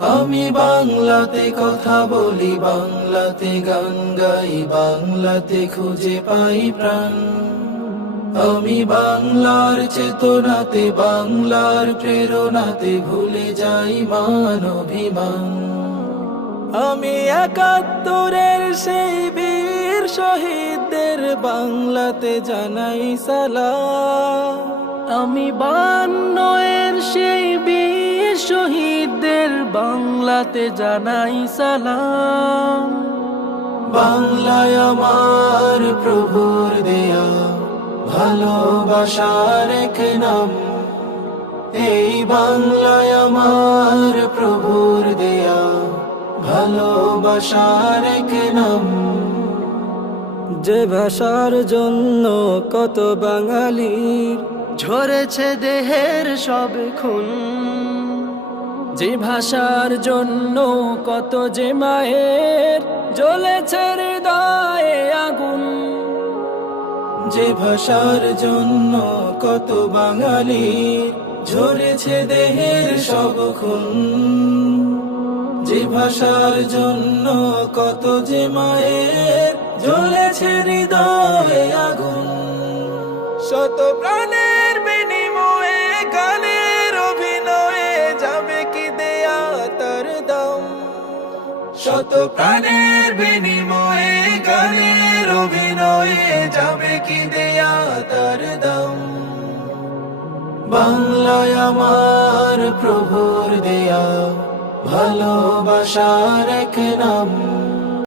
আমি বাংলাতে কথা বলি, বাংলাতে গান গাই, বাংলাতে খুঁজে পাই প্রাণ। আমি বাংলার চেতনাতে, বাংলার প্রেরণাতে ভুলে যাই মান অভিমান। আমি একাত্তরের সেই বীর শহীদদের বাংলাতে জানাই সালাম। আমি বান্নয়ের বাংলাতে জানাই সালাম। বাংলায় আমার প্রভুর দেয়া ভালোবাসার এক নাম। এই বাংলায় আমার প্রভুর দেয়া ভালোবাসার এক নাম। যে ভাষার জন্য কত বাঙালির ঝরেছে দেহের সব খুন। যে ভাষার জন্য কত যে মায়ের জ্বলেছে হৃদয়ে আগুন, যে ভাষার জন্য কত বাঙালির ঝরেছে দেহের সব খুন, যে ভাষার জন্য কত যে মায়ের জ্বলেছে হৃদয়ে আগুন, শত প্রাণের শত প্রাণের বিনিময়ে গানের অভিনয়ে যাবে কি দেয়া তার দাম? বাংলায় আমার প্রভুর দেয়া, ভালোবাসার এক নাম।